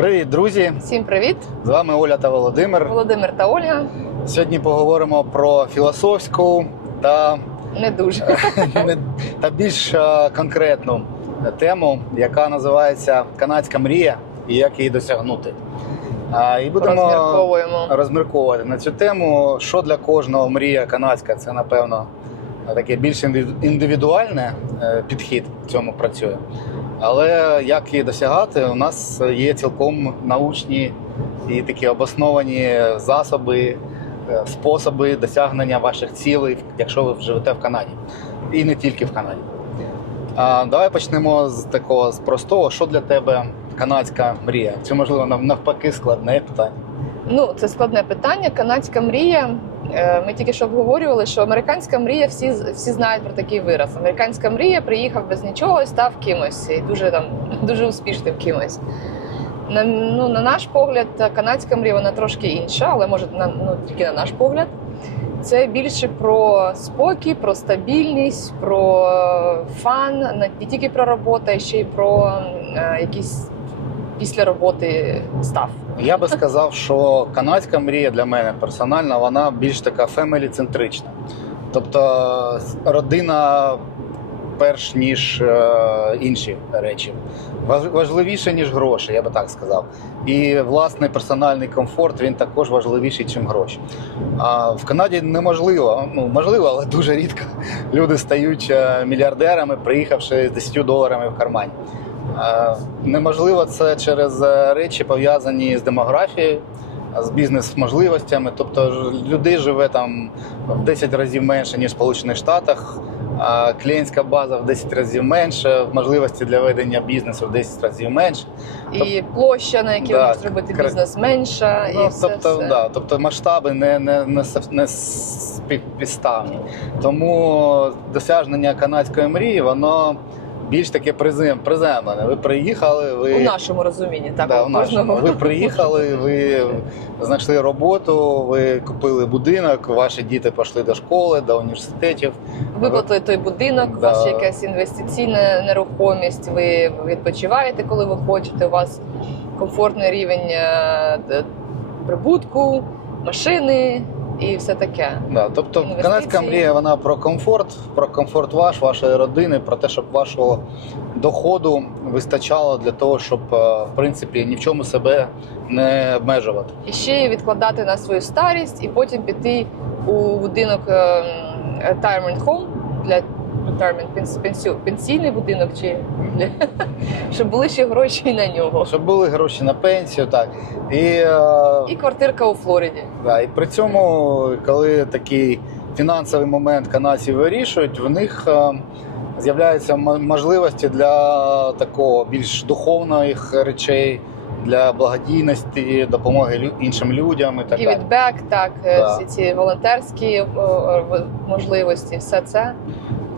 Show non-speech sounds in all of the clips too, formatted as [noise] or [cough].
Привіт, друзі! Всім привіт! З вами Оля та Володимир. Володимир та Ольга. Сьогодні поговоримо про філософську та, Не дуже [laughs] та більш е, конкретну тему, яка називається Канадська мрія і як її досягнути. І будемо розмірковувати на цю тему. Що для кожного мрія канадська? Це напевно таке більш інди- індивідуальне підхід в цьому працює. Але як її досягати, у нас є цілком научні і такі обосновані засоби, е, способи досягнення ваших цілей, якщо ви живете в Канаді, і не тільки в Канаді. А, давай почнемо з такого з простого. Що для тебе канадська мрія? Це можливо нав- навпаки складне питання. Ну, це складне питання. Канадська мрія. Е, Ми тільки що обговорювали, що американська мрія всі всі знають про такий вираз. Американська мрія приїхав без нічого і став кимось, і дуже там [laughs] дуже успішним кимось. На, ну, на наш погляд, канадська мрія вона трошки інша, але може на ну тільки на наш погляд. Це більше про спокій, про стабільність, про фан, не тільки про роботу, а ще й про е, якісь після роботи став. Я би сказав, що канадська мрія для мене персонально вона більш така фемелі-центрична. Тобто родина перш ніж е, інші речі. Важ- Важливіше, ніж гроші, я би так сказав. І власний персональний комфорт він також важливіший, ніж гроші. А в Канаді неможливо, ну можливо, але дуже рідко люди стають е, мільярдерами, приїхавши з 10 доларами в кармані. Е, Неможливо це через е, речі пов'язані з демографією, з бізнес-можливостями. Тобто людей живе там в 10 разів менше, ніж в Сполучених Штатах. Клієнтська база в 10 разів менше, можливості для ведення бізнесу в 10 разів менше. І площа, на якій Да, ви робити кра- бізнес, менша, і Ну, все, тобто, все. Да, тобто масштаби не, не, не, не співпідставні. Тому досягнення канадської мрії, воно більш таке призем, приземлене. Ви приїхали, ви у нашому розумінні, так Да, у нашому. Ви приїхали, ви знайшли роботу, ви купили будинок, ваші діти пішли до школи, до університетів. Виплатили той будинок, Да. ваша якась інвестиційна нерухомість. Ви відпочиваєте, коли ви хочете. У вас комфортний рівень е, прибутку, машини і все таке. Да, тобто Інвестиції. канадська мрія вона про комфорт, про комфорт ваш, вашої родини, про те, щоб вашого доходу вистачало для того, щоб е, в принципі ні в чому себе не обмежувати. І ще відкладати на свою старість, і потім піти у будинок е, retirement home для retirement пенс- пенсійний будинок, чи [laughs] щоб були ще гроші на нього. Щоб були гроші на пенсію, так і, е, І квартирка у Флориді. Да, і при цьому, коли такий фінансовий момент канадців вирішують, в них е, з'являються м- можливості для такого більш духовних речей, для благодійності, допомоги лю- іншим людям і так Give далі. it back, так, е, Да. всі ці волонтерські о, о, можливості, все це.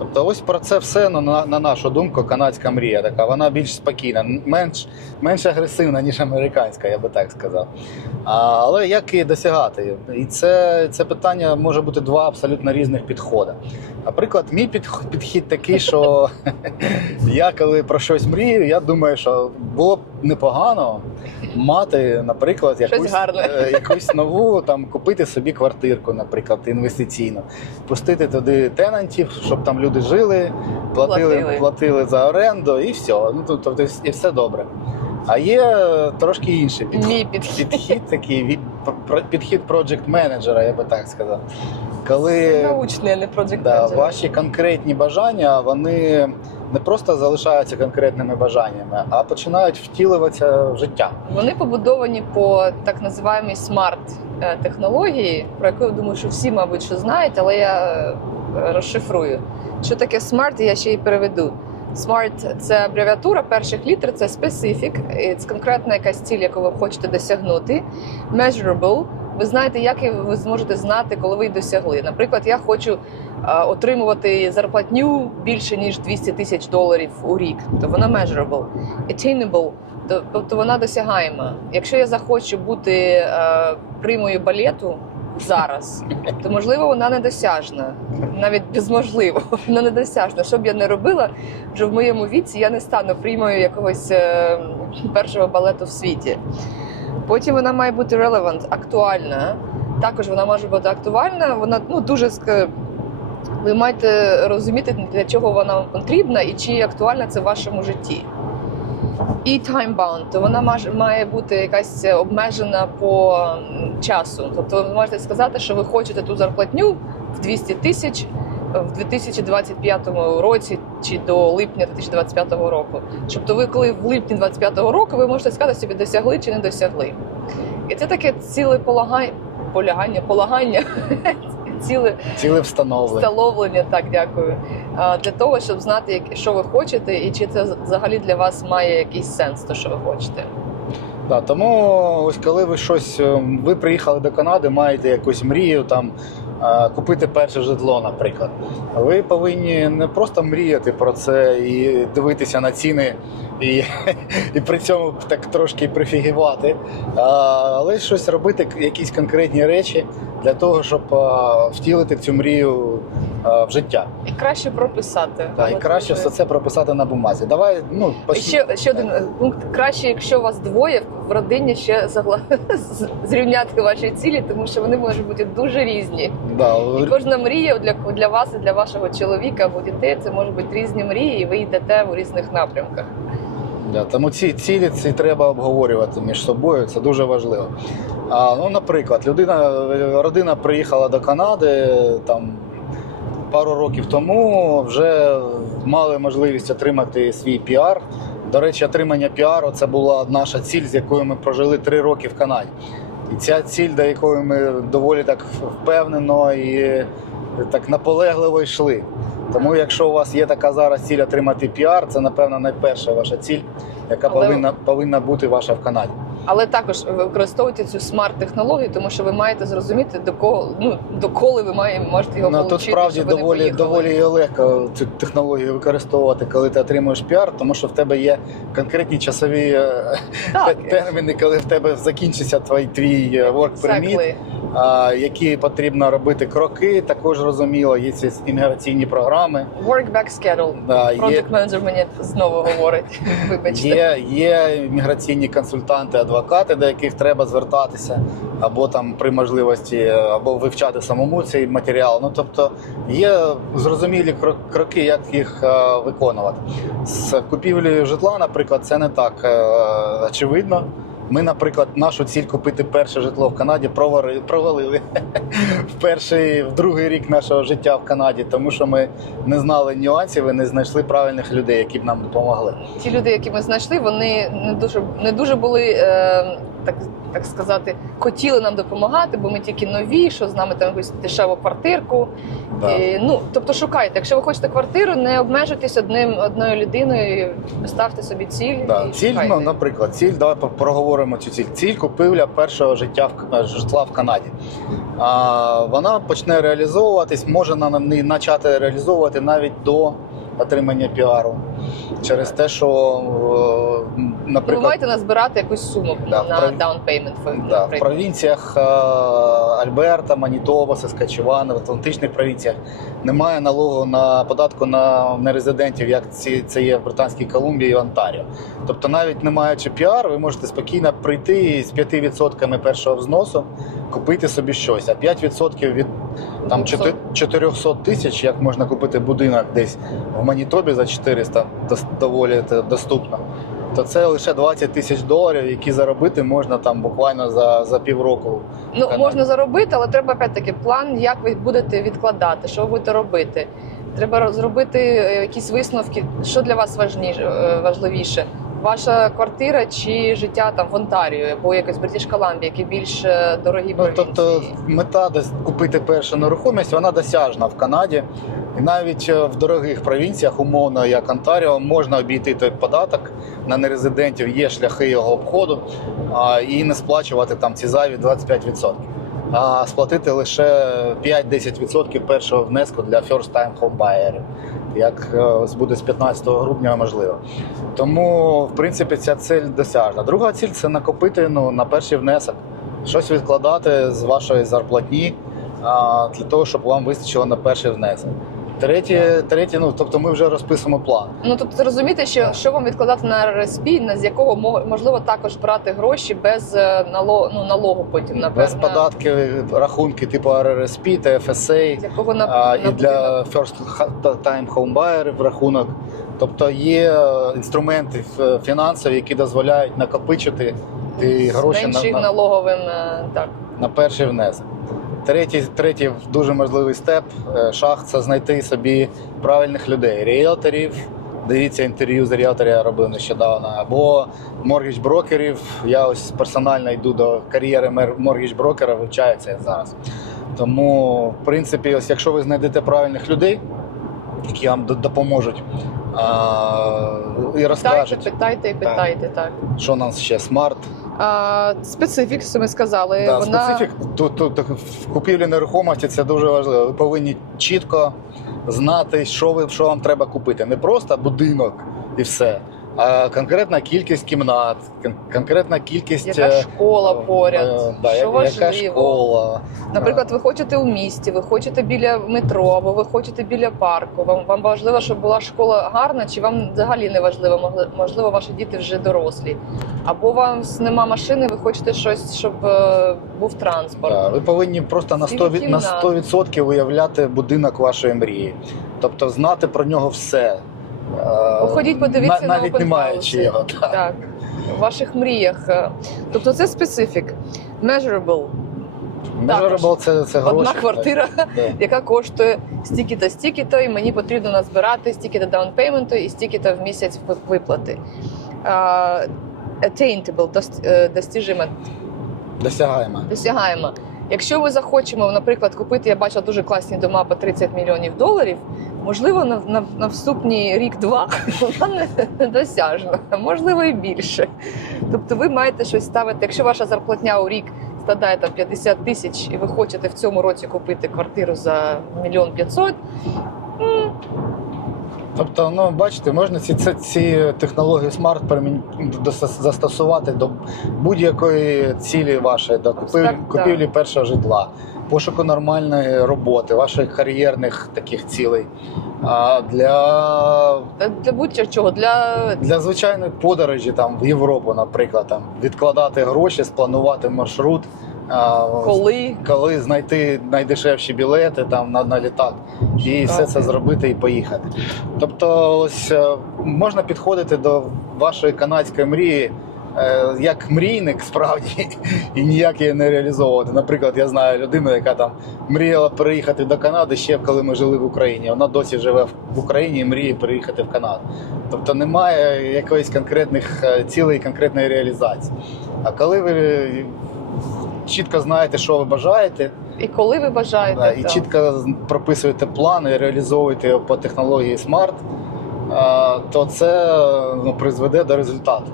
Тобто, ось про це все ну, на, на нашу думку, канадська мрія така. Вона більш спокійна, менш, менш агресивна, ніж американська, я би так сказав. А, але як її досягати? І це, це питання може бути два абсолютно різних підходи. Наприклад, мій підх- підхід такий, що [laughs] я коли про щось мрію, я думаю, що було б непогано мати, наприклад, якусь, е, якусь нову там купити собі квартирку, наприклад, інвестиційну, пустити туди тенантів, щоб там люди жили, платили, Платили. платили за оренду і все. Ну тобто і все добре. А є е, трошки інший підхід. Підхід. Підхід такий від підхід проджект менеджера, я би так сказав. Коли Научний, а не project да, ваші конкретні бажання, вони не просто залишаються конкретними бажаннями, а починають втілюватися в життя. Вони побудовані по так називаємій смарт е, про яку я думаю, що всі, мабуть, що знають, але я е, розшифрую. Що таке смарт, я ще й переведу. Smart – це абревіатура перших літер, це specific, це конкретна якась ціль, яку ви хочете досягнути. Measurable – ви знаєте, як ви зможете знати, коли ви досягли. Наприклад, я хочу е, отримувати зарплатню більше ніж 200 тисяч доларів у рік. То вона measurable. Attainable – то- тобто вона досягаема. Якщо я захочу бути е, примою балету, зараз, то можливо вона недосяжна, навіть безможливо, вона недосяжна. Що б я не робила, вже в моєму віці я не стану приймою якогось е, першого балету в світі. Потім вона має бути relevant, актуальна. Також вона може бути актуальна. Вона ну дуже ви маєте розуміти, для чого вона вам потрібна і чи актуальна це в вашому житті. І time-bound, то вона має бути якась обмежена по часу. Тобто ви можете сказати, що ви хочете ту зарплатню в 200 тисяч в 2025 році чи до липня 2025 року. Тобто ви, коли в липні 2025 року, ви можете сказати собі, досягли чи не досягли. І це таке ціле полагання, полягання, полагання, [laughs] ціле Ціле встановлення. встановлення, так дякую. Для того, щоб знати, що ви хочете, і чи це взагалі для вас має якийсь сенс, то що ви хочете. Да, тому ось коли ви щось, е, ви приїхали до Канади, маєте якусь мрію там е, купити перше житло, наприклад. Ви повинні не просто мріяти про це і дивитися на ціни, і, [laughs] і при цьому так трошки прифігівати, але щось робити, якісь конкретні речі для того, щоб втілити цю мрію в життя. І краще прописати. Да, і краще все це прописати на бумазі. Давай, ну поч- Ще, ще один е, пункт. Краще, якщо вас двоє в родині ще загла... [laughs] зрівняти ваші цілі, тому що вони можуть бути дуже різні. да, І кожна мрія для, для вас і для вашого чоловіка або дітей це можуть бути різні мрії, і ви йдете в різних напрямках. Да, тому ці цілі ці треба обговорювати між собою, це дуже важливо. А, ну, наприклад, людина, родина приїхала до Канади там пару років тому, вже мали можливість отримати свій піар. До речі, отримання піару це була наша ціль, з якою ми прожили три роки в Канаді. І ця ціль, до якої ми доволі так впевнено і так наполегливо йшли. Тому, якщо у вас є така зараз ціль отримати піар, це напевно найперша ваша ціль, яка повинна, повинна бути ваша в Канаді. Але також використовуйте цю смарт-технологію, тому що ви маєте зрозуміти, до кого ну доколи ви має, можете його Ну, тут справді доволі, поїхали. доволі легко цю технологію використовувати, коли ти отримуєш піар, тому що в тебе є конкретні часові е, так, терміни, коли в тебе закінчиться твій твій е, work permit, exactly. Які потрібно робити кроки. Також зрозуміло, є ці імміграційні програми. Work back schedule. Да, Project менеджер мені знову говорить. [laughs] Вибачте. Є, є імміграційні консультанти, адвокати, до яких треба звертатися, або там при можливості, або вивчати самому цей матеріал. Ну тобто є зрозумілі кроки, як їх е, виконувати. З купівлею житла, наприклад, це не так е, очевидно. Ми, наприклад, нашу ціль купити перше житло в Канаді провалили [laughs] в перший, в другий рік нашого життя в Канаді, тому що ми не знали нюансів і не знайшли правильних людей, які б нам допомогли. Ті люди, які ми знайшли, вони не дуже не дуже були е, так, так сказати, хотіли нам допомагати, бо ми тільки нові, що з нами там якусь дешеву квартирку. Да. І, ну тобто шукайте. Якщо ви хочете квартиру, не обмежуйтесь одним одною людиною, ставте собі ціль. Да. і Ціль, шукайте. ну, наприклад, ціль, давай по- проговоримо цю ціль. Ціль купівля першого життя в е, житла в Канаді. А, вона почне реалізовуватись, може на не почати реалізовувати навіть до отримання піару. Через те, що, е, наприклад, маєте назбирати якусь суму Да, на в пров- down payment, Да, в провінціях е, Альберта, Манітоба, Саскачеван, в Атлантичних провінціях немає налогу на податку на нерезидентів, як ці, це є в Британській Колумбії і Онтаріо. Тобто, навіть не маючи піар, ви можете спокійно прийти і з 5% першого взносу купити собі щось, а 5% від там 200. 400 тисяч, як можна купити будинок десь в Манітобі за 400, доволі доступно. То це лише 20 тисяч доларів, які заробити можна там буквально за, за півроку. Ну Канаді. можна заробити, але треба опять-таки план, як ви будете відкладати, що ви будете робити. Треба зробити е, якісь висновки, що для вас важніше, важливіше. Ваша квартира чи життя там в Онтаріо або якось Бритіш Колумбія, які більш е, дорогі Ну, провінції. тобто мета десь купити першу нерухомість, вона досяжна в Канаді. І навіть е, в дорогих провінціях, умовно як Онтаріо, можна обійти той податок на нерезидентів, є шляхи його обходу а, і не сплачувати там ці зайві 25%. А сплатити лише 5-10% першого внеску для first time home buyer, як е, буде з 15 грудня можливо. Тому, в принципі, ця ціль досяжна. Друга ціль це накопити ну, на перший внесок. щось відкладати з вашої зарплатні для того, щоб вам вистачило на перший внесок. Третє, третє, ну тобто ми вже розписуємо план. Ну тобто розумієте, що, що вам відкладати на РРСП, на з якого мо- можливо також брати гроші без е, нало, ну, налогу потім на Без на- податків, рахунки типу RRSP, TFSA, з якого на, а, на і для first time homebuyer рахунок. Тобто є е, інструменти фінансові, які дозволяють накопичити ті гроші на, меншим на, налоговим е, так. на перший внесок. Третій, третій дуже можливий степ е, шаг це знайти собі правильних людей, ріелторів. Дивіться інтерв'ю з ріелторів я робив нещодавно, або моргідж брокерів. Я ось персонально йду до кар'єри моргідж брокера, вивчаю це зараз. Тому, в принципі, ось якщо ви знайдете правильних людей, які вам допоможуть а, і Питайте, розкажуть, питайте і питайте, так. що у нас ще смарт. А, що ми сказали, Да, вона специфік тут, тут в купівлі нерухомості це дуже важливо. Ви повинні чітко знати, що ви що вам треба купити. Не просто будинок і все, конкретна кількість кімнат, конкретна кількість яка е, школа поряд, е, да, що важливо. яка школа. Наприклад, ви хочете у місті, ви хочете біля метро, або ви хочете біля парку. Вам вам важливо, щоб була школа гарна, чи вам взагалі не важливо? Можливо, ваші діти вже дорослі, або вам нема машини, ви хочете щось, щоб е, був транспорт. Да, ви повинні просто на 100%, від- на Кімнат. 100% уявляти будинок вашої мрії. Тобто знати про нього все. Е, Походіть, подивіться на- на навіть open не маючи його. Так. Так, в ваших мріях. е, Тобто це специфік. Measurable. Measurable це, це гроші. Одна квартира, Да. яка коштує стільки-то, стільки-то, і мені потрібно назбирати стільки-то даунпейменту і стільки-то в місяць виплати. А, Attainable, дос- е, Досягаємо. досягаємо. Якщо ми захочемо, наприклад, купити, я бачила дуже класні дома по 30 мільйонів доларів, можливо, на, на, на вступні рік-два вона не- недосяжна, а можливо і більше. Тобто ви маєте щось ставити. Якщо ваша зарплатня у рік складає там 50 тисяч, і ви хочете в цьому році купити квартиру за мільйон п'ятсот, Тобто, ну бачите, можна ці, ці, ці технології смарт застосувати до будь-якої цілі вашої, до купівлі, Так, так. купівлі першого житла, пошуку нормальної роботи, ваших кар'єрних таких цілей. А для, для будь-чого, для для звичайної подорожі там в Європу, наприклад, там відкладати гроші, спланувати маршрут. А, коли. коли знайти найдешевші білети там на, на літак і все це зробити і поїхати. Тобто, ось е, можна підходити до вашої канадської мрії. е, Як мрійник справді [laughs] і ніяк її не реалізовувати. Наприклад, я знаю людину, яка там мріяла переїхати до Канади ще коли ми жили в Україні. Вона досі живе в- в Україні і мріє переїхати в Канаду. Тобто немає якоїсь конкретних е, цілей, конкретної реалізації. А коли ви чітко знаєте, що ви бажаєте, І коли ви бажаєте, Да, і так. чітко прописуєте план і реалізовуєте його по технології Smart, то це ну, призведе до результату.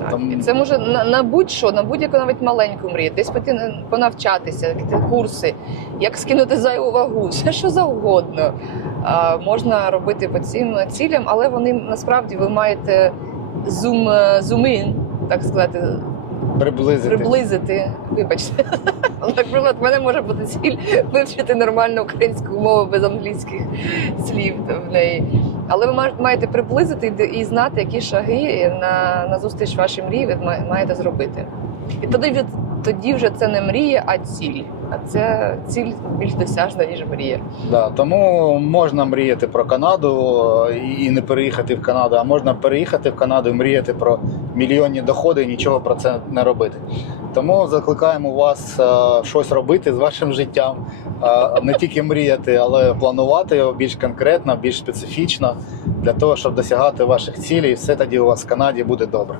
Так, Там- І це може на, на будь-що, на будь-яку навіть маленьку мрію, десь піти понавчатися, якісь курси, як скинути зайву вагу, [laughs] все що завгодно. А, можна робити по цим цілям, але вони насправді ви маєте зум, зумін, так сказати, Приблизити. приблизити. Вибачте. Наприклад, в мене може бути ціль вивчити нормальну українську мову без англійських слів в неї. Але ви маєте приблизити і знати, які шаги на, на зустріч вашій мрії ви ма- маєте зробити. І тоді, від- тоді вже це не мрія, а ціль. А це ціль більш досяжна, ніж мрія. Да, тому можна мріяти про Канаду і не переїхати в Канаду, а можна переїхати в Канаду і мріяти про мільйонні доходи і нічого про це не робити. Тому закликаємо вас е, щось робити з вашим життям, Е, не тільки мріяти, але планувати його більш конкретно, більш специфічно для того, щоб досягати ваших цілей, і все тоді у вас в Канаді буде добре.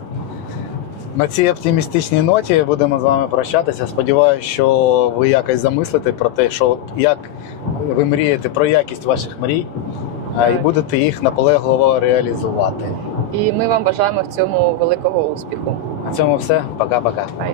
На цій оптимістичній ноті будемо з вами прощатися. Сподіваюся, що ви якось замислите про те, що як ви мрієте про якість ваших мрій, а, і будете їх наполегливо реалізувати. І ми вам бажаємо в цьому великого успіху. На цьому все. Пока-пока.